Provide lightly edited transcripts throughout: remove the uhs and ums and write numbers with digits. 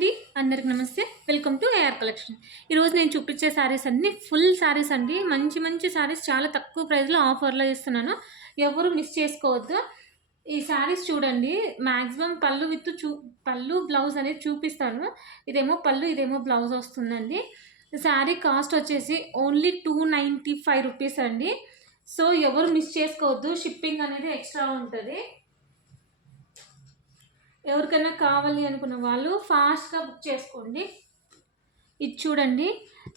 అండి, అందరికి నమస్తే. Welcome to AR collection. ఈరోజు నేను చూపించే శారీస్ అన్నీ ఫుల్ శారీస్ అండి. మంచి మంచి శారీస్ చాలా తక్కువ ప్రైస్లో ఆఫర్లో ఇస్తున్నాను. ఎవరు మిస్ చేసుకోవద్దు. ఈ శారీస్ చూడండి, మ్యాక్సిమం పళ్ళు బ్లౌజ్ అనేది చూపిస్తాను. ఇదేమో పళ్ళు, ఇదేమో బ్లౌజ్ వస్తుందండి. శారీ కాస్ట్ వచ్చేసి ఓన్లీ 295 రూపీస్ అండి. సో ఎవరు మిస్ చేసుకోవద్దు, షిప్పింగ్ అనేది ఎక్స్ట్రా ఉంటుంది. ఎవరికైనా కావాలి అనుకున్న వాళ్ళు ఫాస్ట్గా బుక్ చేసుకోండి. ఇది చూడండి,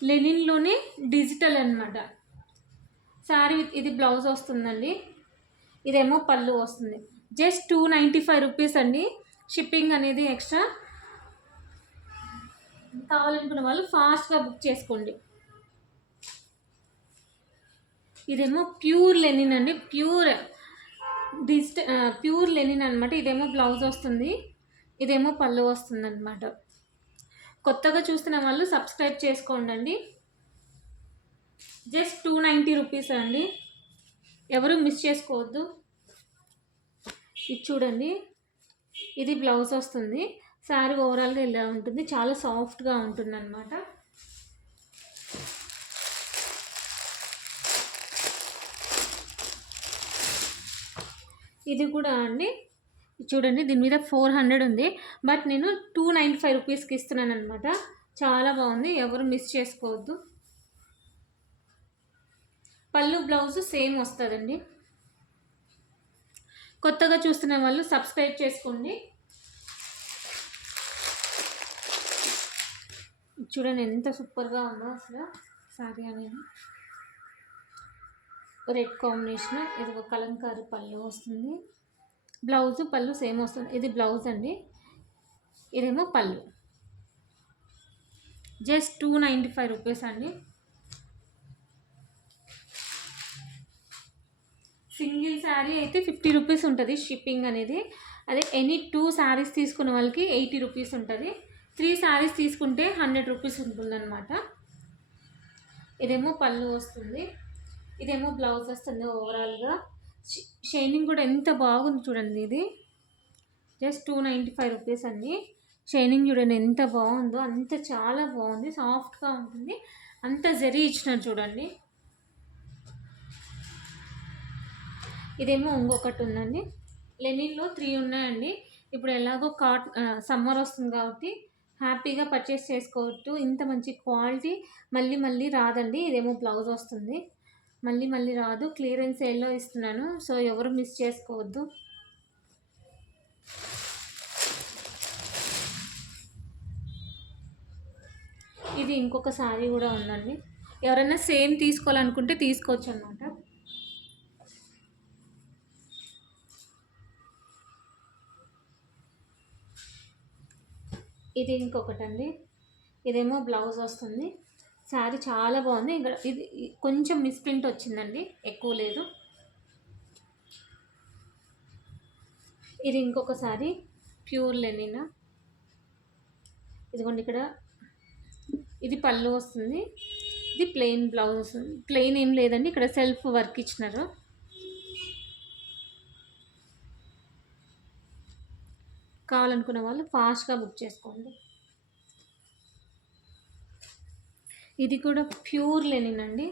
లెనిన్లోనే డిజిటల్ అనమాట శారీ. ఇది బ్లౌజ్ వస్తుందండి, ఇదేమో పళ్ళు వస్తుంది. జస్ట్ 295 రూపీస్ అండి. షిప్పింగ్ అనేది ఎక్స్ట్రా. కావాలనుకున్న వాళ్ళు ఫాస్ట్గా బుక్ చేసుకోండి. ఇదేమో ప్యూర్ లెనిన్ అండి, ప్యూర్ లెనిన్ అనమాట. ఇదేమో బ్లౌజ్ వస్తుంది, ఇదేమో పళ్ళు వస్తుంది అనమాట. కొత్తగా చూస్తున్న వాళ్ళు సబ్స్క్రైబ్ చేసుకోండి. జస్ట్ 290 రూపీస్ అండి. ఎవరు మిస్ చేసుకోవద్దు. ఇది చూడండి, ఇది బ్లౌజ్ వస్తుంది. శారీ ఓవరాల్గా ఇలా ఉంటుంది, చాలా సాఫ్ట్గా ఉంటుంది అనమాట. ఇది కూడా అండి చూడండి, దీని మీద 400 ఉంది, బట్ నేను 295 రూపీస్కి ఇస్తున్నాను అనమాట. చాలా బాగుంది, ఎవరు మిస్ చేసుకోవద్దు. పళ్ళు బ్లౌజ్ సేమ్ వస్తుందండి. కొత్తగా చూస్తున్న వాళ్ళు సబ్స్క్రైబ్ చేసుకోండి. చూడండి ఎంత సూపర్గా ఉందో అసలు శారీ అనేది. రెడ్ కాంబినేషన్, ఇది ఒక కలంకారీ పళ్ళు వస్తుంది. బ్లౌజ్ పళ్ళు సేమ్ వస్తుంది. ఇది బ్లౌజ్ అండి, ఇదేమో పళ్ళు. జస్ట్ 295 రూపీస్ అండి. సింగిల్ శారీ అయితే 50 రూపీస్ ఉంటుంది షిప్పింగ్ అనేది. అదే ఎనీ 2 శారీస్ తీసుకున్న వాళ్ళకి 80 రూపీస్ ఉంటుంది. 3 శారీస్ తీసుకుంటే 100 రూపీస్ ఉంటుందన్నమాట. ఇదేమో పళ్ళు వస్తుంది, ఇదేమో బ్లౌజ్ వస్తుంది. ఓవరాల్గా షైనింగ్ కూడా ఎంత బాగుంది చూడండి. ఇది జస్ట్ 295 రూపీస్ అండి. షైనింగ్ చూడండి ఎంత బాగుందో, అంత చాలా బాగుంది, సాఫ్ట్గా ఉంటుంది. అంత జరీ ఇచ్చినారు చూడండి. ఇదేమో ఇంకొకటి ఉందండి, లెనిన్లో 3 ఉన్నాయండి. ఇప్పుడు ఎలాగో సమ్మర్ వస్తుంది కాబట్టి హ్యాపీగా పర్చేస్ చేసుకోవచ్చు. ఇంత మంచి క్వాలిటీ మళ్ళీ మళ్ళీ రాదండి. ఇదేమో బ్లౌజ్ వస్తుంది, మళ్ళీ మళ్ళీ రాదు. క్లియరెన్స్ సేల్లో ఇస్తున్నాను, సో ఎవరు మిస్ చేసుకోవద్దు. ఇది ఇంకొక శారీ కూడా ఉందండి. ఎవరైనా సేమ్ తీసుకోవాలనుకుంటే తీసుకోవచ్చు అన్నమాట. ఇది ఇంకొకటి అండి, ఇదేమో బ్లౌజ్ వస్తుంది. శారీ చాలా బాగుంది. ఇక్కడ ఇది కొంచెం మిస్ప్రింట్ వచ్చిందండి, ఎక్కువ లేదు. ఇది ఇంకొక శారీ, ప్యూర్ లెనిన్. ఇదిగోండి, ఇక్కడ ఇది పళ్ళు వస్తుంది, ఇది ప్లెయిన్ బ్లౌజ్ వస్తుంది. ప్లెయిన్ ఏం లేదండి, ఇక్కడ సెల్ఫ్ వర్క్ ఇచ్చినారు. కావాలనుకున్న వాళ్ళు ఫాస్ట్గా బుక్ చేసుకోండి. ఇది కూడా ప్యూర్ లెనిన్ అండి.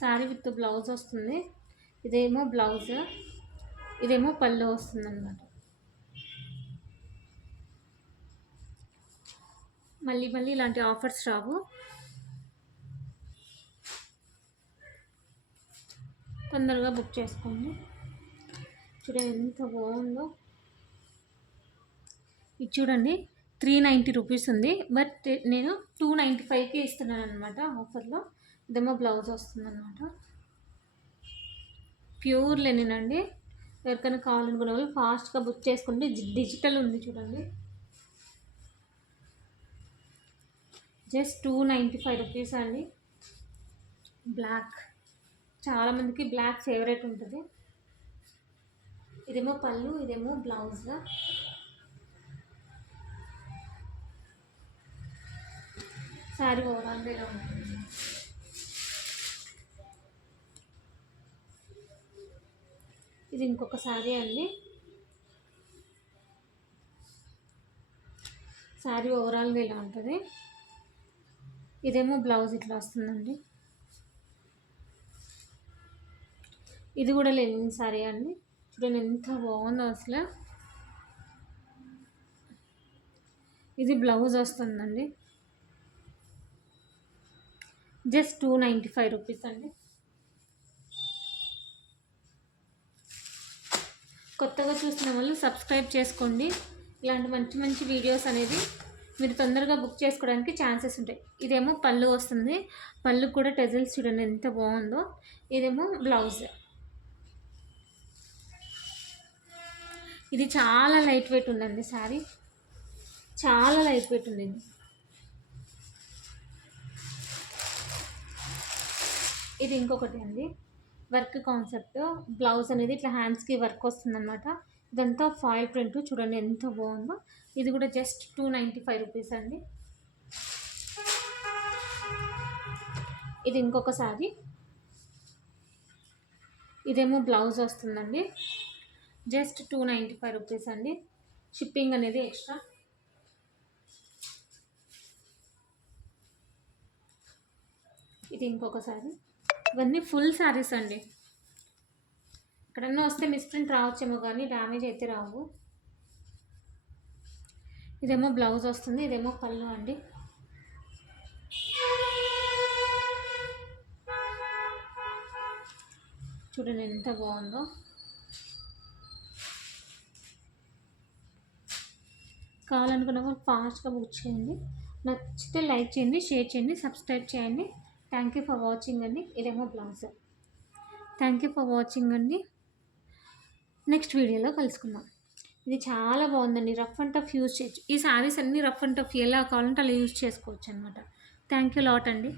శారీ విత్ బ్లౌజ్ వస్తుంది. ఇదేమో బ్లౌజ్, ఇదేమో పళ్ళు వస్తుంది అన్నమాట. మళ్ళీ మళ్ళీ ఇలాంటి ఆఫర్స్ రావు, తొందరగా బుక్ చేసుకోండి. చూడండి ఎంత బాగుందో. ఇది చూడండి, 390 రూపీస్ ఉంది, బట్ నేను 295కి ఇస్తున్నాను అనమాట ఆఫర్లో. ఇదేమో బ్లౌజ్ వస్తుంది అనమాట. ప్యూర్ లెనిన్ అండి. ఎవరికైనా కావాలనుకున్న వాళ్ళు ఫాస్ట్గా బుక్ చేసుకుంటే డిజిటల్ ఉంది చూడండి. జస్ట్ 295 రూపీస్ అండి. బ్లాక్, చాలామందికి బ్లాక్ ఫేవరెట్ ఉంటుంది. ఇదేమో పళ్ళు, ఇదేమో బ్లౌజ్. శారీ ఓవరాల్గా ఇలా ఉంటుంది. ఇది ఇంకొక శారీ అండి, శారీ ఓవరాల్గా ఇలా ఉంటుంది. ఇదేమో బ్లౌజ్ ఇట్లా వస్తుందండి. ఇది కూడా లెనిన్ శారీ అండి. చూడండి ఎంత బాగుందో అసలు. ఇది బ్లౌజ్ వస్తుందండి. జస్ట్ 295 రూపీస్ అండి. కొత్తగా చూస్తున్న వాళ్ళు సబ్స్క్రైబ్ చేసుకోండి. ఇలాంటి మంచి మంచి వీడియోస్ అనేది మీరు తొందరగా బుక్ చేసుకోవడానికి ఛాన్సెస్ ఉంటాయి. ఇదేమో పళ్ళు వస్తుంది. పళ్ళు కూడా టెజల్స్ చూడండి ఎంత బాగుందో. ఇదేమో బ్లౌజ్. ఇది చాలా లైట్ వెయిట్ ఉందండి శారీ. చాలా లైట్ వెయిట్ ఉంది. ఇది ఇంకొకటి అండి, వర్క్ కాన్సెప్ట్. బ్లౌజ్ అనేది ఇట్లా హ్యాండ్స్కి వర్క్ వస్తుందన్నమాట. ఇదంతా ఫాయిల్ ప్రింట్ చూడండి ఎంత బాగుందో. ఇది కూడా జస్ట్ 295 రూపీస్ అండి. ఇది ఇంకొక శారీ. ఇదేమో బ్లౌజ్ వస్తుందండి. జస్ట్ 295 రూపీస్ అండి. షిప్పింగ్ అనేది ఎక్స్ట్రా. ఇది ఇంకొక శారీ. ఇవన్నీ ఫుల్ శారీస్ అండి. ఎక్కడన్నా వస్తే మిస్ప్రింట్ రావచ్చేమో కానీ డ్యామేజ్ అయితే రావు. ఇదేమో బ్లౌజ్ వస్తుంది. ఇదేమో పళ్ళు అండి. చూడండి ఎంత బాగుందో. కావాలనుకున్న వాళ్ళు ఫాస్ట్గా బుక్ చేయండి. నచ్చితే లైక్ చేయండి, షేర్ చేయండి, సబ్స్క్రైబ్ చేయండి. థ్యాంక్ యూ ఫర్ వాచింగ్ అండి. ఇదేమో blouse. Thank you for watching అండి. నెక్స్ట్ వీడియోలో కలుసుకుందాం. ఇది చాలా బాగుందండి. రఫ్ అండ్ టఫ్ యూజ్ చేయొచ్చు. ఈ శారీస్ అన్నీ రఫ్ అండ్ టఫ్ ఎలా కావాలంటే అలా యూజ్ చేసుకోవచ్చు అనమాట. థ్యాంక్ యూ లాట్ అండి.